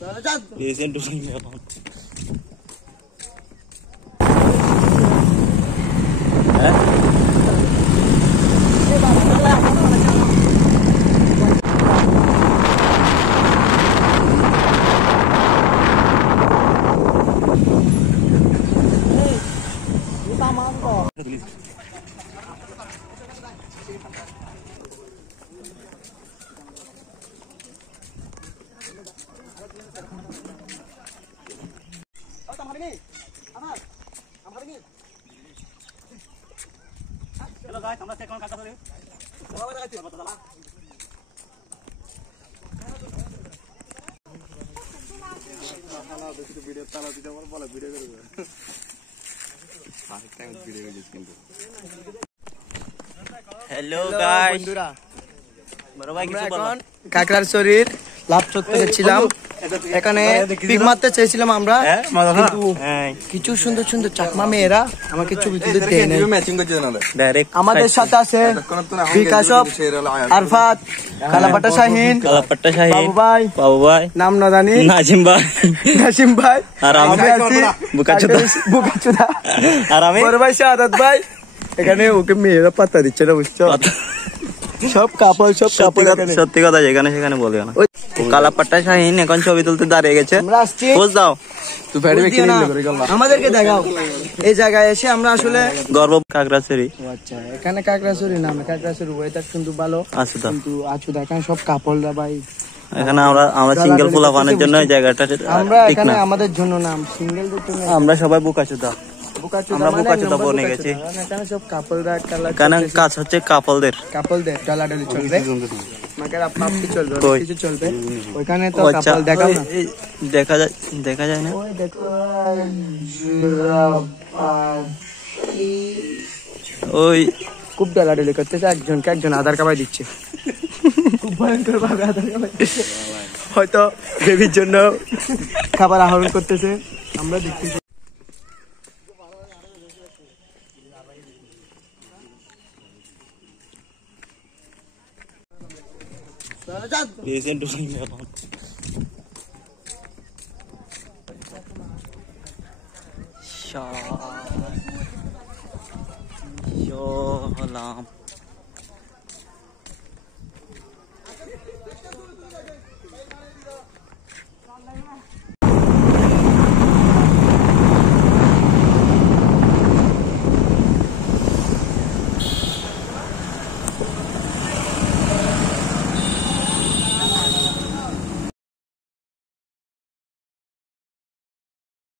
Recent to sign up. Hello guys, আমরা এখন কাটা ধরে হ্যালো গাইস বন্ধুরা বড় ভাই কিছু বলো কাকড়ার শরীর লাভ করতে গেছিলাম এখানে পিক মারতে চেয়েছিলাম আমরা কিন্তু কিছু সুন্দর সুন্দর চাকমা মেয়েরা আমাকে ছবি তুলতে দেয় না ডাইরেক্ট আমাদের সাথে আছে বিকাশ আরফাত কালাপাট্টা শাহিন বাবু ভাই নাম না জানি নাজিম ভাই আর আমি বুকাচুদা আর আমি বড় ভাই শাহাদাত ভাই এখানে ওকে মেয়েরা পাত্তা দিচ্ছে না বুঝছো সব কাপড় সত্যি কথা যেখানে সেখানে বলবে না কালাপাট্টা শাহিন এখন ছবি তুলতে দাঁড়িয়ে গেছে পোজ দাও আমাদেরকে দেখাও এই জায়গায় এসে আমরা আসলে গর্ব কাকড়াছড়ি আচ্ছা এখানে কাকড়াছড়ি নামে কাকড়াছড়ি ওয়েদার কিন্তু ভালো কিন্তু আছুদা এখানে সব কাপড়রা ভাই এখানে আমরা সিঙ্গেল পোলা বানানোর জন্য এই জায়গাটা আমরা এখানে আমাদের জন্য নাম সিঙ্গেলদের জন্য আমরা সবাই বুকাচুদা আমরা বুকাচুদা বনে গেছি এখানে সব কাপলরা এখানে কাজ হচ্ছে কাপলদের ডালাডালি চলবে মাকের আপনি চলবে কিছু চলবে ওখানে তো কাপল দেখাও না দেখা যায় না ওই দেখো ওই খুব ডালাডালি করতেছে একজন আধার কাবাই দিচ্ছে খুব ভয়ঙ্কর ভাবে আধার কাবাই দিচ্ছে হয়তো বেবির জন্য খাবার আহরণ করতেছে আমরা দেখতেছি Recent to sign up. Shalam.